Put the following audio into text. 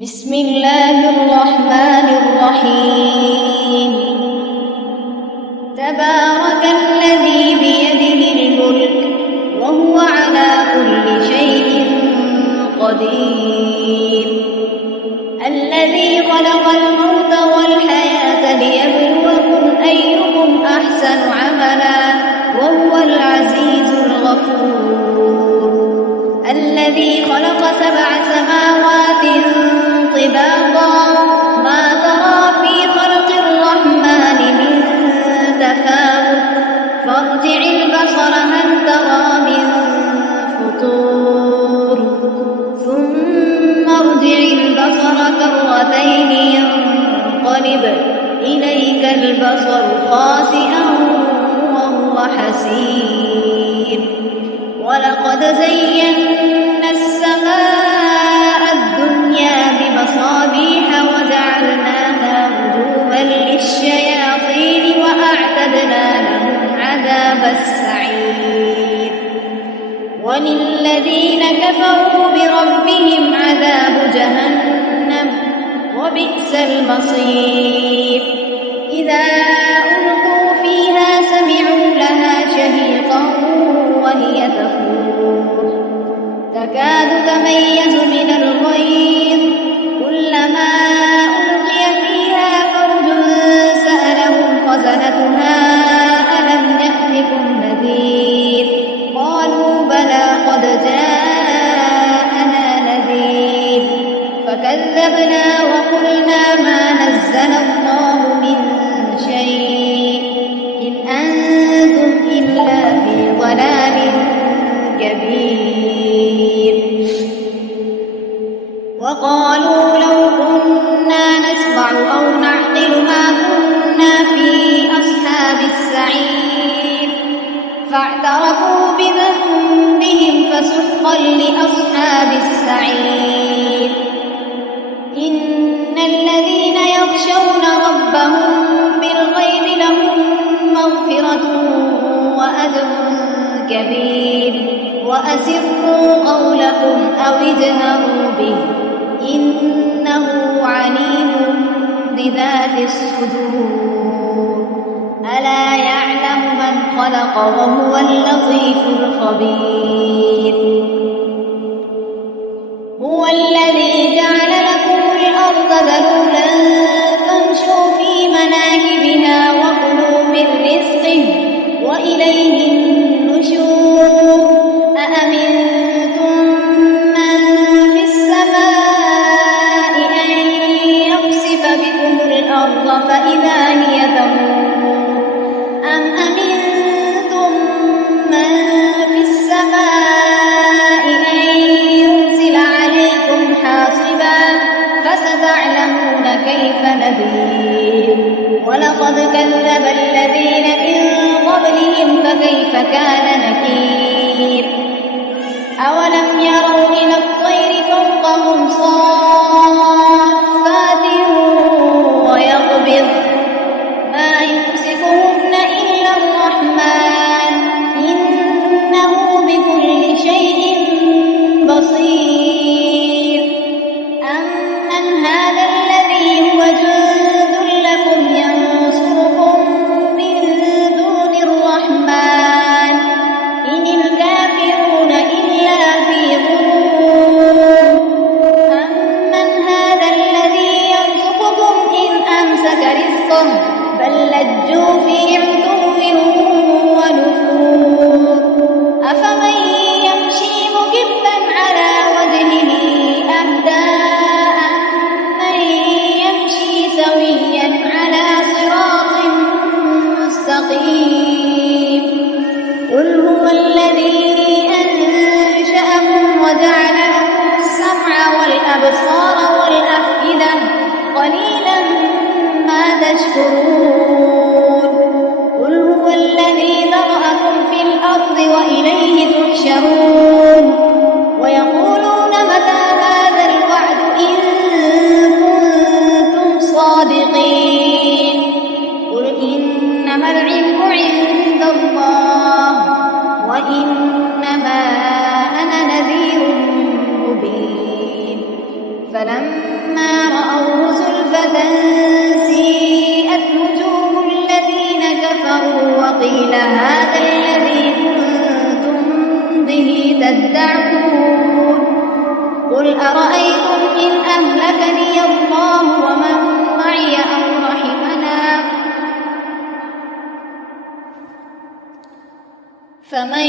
بسم الله الرحمن الرحيم. تبارك الذي بيده الملك وهو على كل شيء قدير. الذي خلق الموت والحياة ليبلوكم أيكم أحسن عملا وهو العزيز الغفور. الذي خلق 7 سماوات طباقا ما ترى في خلق الرحمن من تفاوت فارجع البصر هل ترى من فطور ثم ارجع البصر كرتين ينقلب إليك البصر خاسئا وهو حسير. ولقد زينا السماء الدنيا بمصابيح وجعلناها رجوما للشياطين وأعتدنا لهم عذاب السعير. وللذين كفروا بربهم عذاب جهنم وبئس المصير. إذا ألقوا فيها سمعوا لها شهيقا وهي تفور تكاد تميز من الغيظ كلما ألقي فيها فوج سألهم خزنتها ألم يأتكم نذير قالوا بلى قد جاءنا نذير فكذبنا وقلنا ما نزل الله من شيء إن أنتم إلا في ضلال كبير. وقالوا لو كنا نسمع أو نعقل ما كنا في أصحاب السعير فاعترفوا بذنبهم فسحقا لأصحاب السعير. إن الذين يخشون ربهم بالغيب لهم مغفرة وأجر كبير. وأسروا قولكم أو اجهروا به إنه عليم بذات الصدور. ألا يعلم من خلق وهو اللطيف الخبير. هو الذي جعل لكم الأرض ذلولا فامشوا في مناكبها وكلوا من رزقه وإليه النشور. أأمنتم من في السماء أن يخسف بكم الأرض فإذا هي تمور أم أمنتم من في السماء أن يرسل عليكم حاصبا فستعلمون كيف نذير. ولقد كذب الذين من قبلهم فكيف كان نكير. أولم يروا إلى الطير فوقهم صافات ويقبض ما يمسكهن إلا الرحمن إنه بكل شيء بصير. أمن هذا الذي هو جند لكم ينصركم من دون الرحمن إن الكافرون إلا في غرور. أمن هذا الذي يرزقكم إن أمسك رزقه بل لجوا في عتو ونفور. أفمن يمشي مكبا على وجهه أهدى أمن يمشي سويا على صراط مستقيم. قل هو الذي أنشأكم وجعل لكم السمع والأبصار والأفئدة قليلا ما تشكرون. قل هو الذي ذرأكم في الأرض وإليه تحشرون. ويقولون متى هذا الوعد إن كنتم صادقين. قل إنما العلم عند الله وإنما أنا نذير مبين. فلما رأوه زلفة سيئت وجوه الذين كفروا وقيل هذا الذي كنتم به تدعون قل أرأيتم إن أهلكني الله ومن معي أو رحمنا فمن